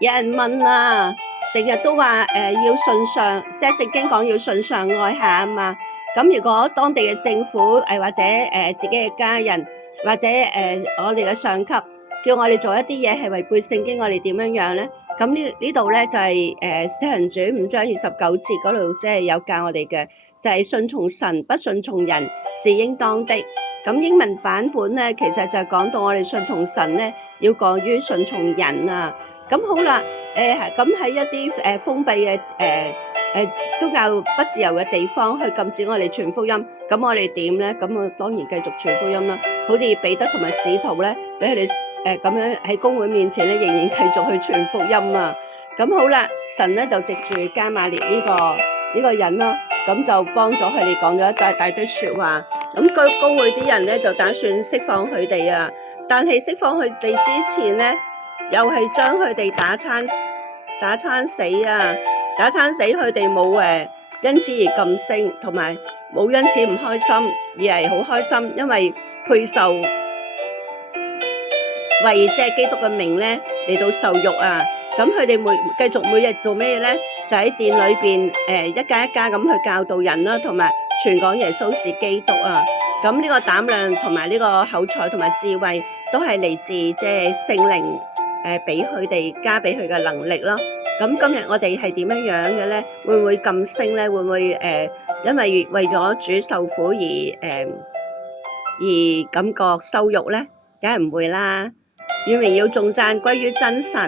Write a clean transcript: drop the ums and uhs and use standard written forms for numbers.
有人問啊，成日都話要順上，即係聖經講要順上愛下啊嘛。咁如果當地嘅政府或者自己嘅家人或者我哋嘅上級叫我哋做一啲嘢係違背聖經，我哋點樣樣咧？咁呢度咧就係使徒行傳5章29節嗰度，即係有教我哋嘅，就係順從神不順從人是應當的。咁英文版本咧，其實就講到我哋順從神咧，要過於順從人啊。咁好啦，咁喺一啲封閉嘅宗教不自由嘅地方去禁止我哋傳福音，咁我哋點咧？咁我當然繼續傳福音啦。好似彼得同埋使徒咧，俾佢哋咁樣喺公會面前咧，仍然繼續去傳福音啊。咁好啦，神咧就藉住迦瑪列呢個人啦，咁就幫咗佢哋講咗一大堆説話。咁公會啲人咧就打算釋放佢哋啊，但係釋放佢哋之前咧，又係將佢哋打餐死啊！打餐死佢哋冇因此而噤聲，同埋冇因此唔開心，而係好開心，因為配受為即係基督嘅名咧嚟到受辱啊！咁佢哋繼續每日做咩咧？就喺殿裏邊一家一家咁去教導人啦，同埋傳講耶穌是基督啊！咁呢個膽量同埋呢個口才同埋智慧，都係嚟自即係聖靈俾佢哋加俾佢嘅能力咯。咁今日我哋係點樣樣嘅咧？會唔會噤聲咧？會唔會因為咗主受苦而感覺羞辱咧？梗係唔會啦！願榮耀頌讚歸於真神。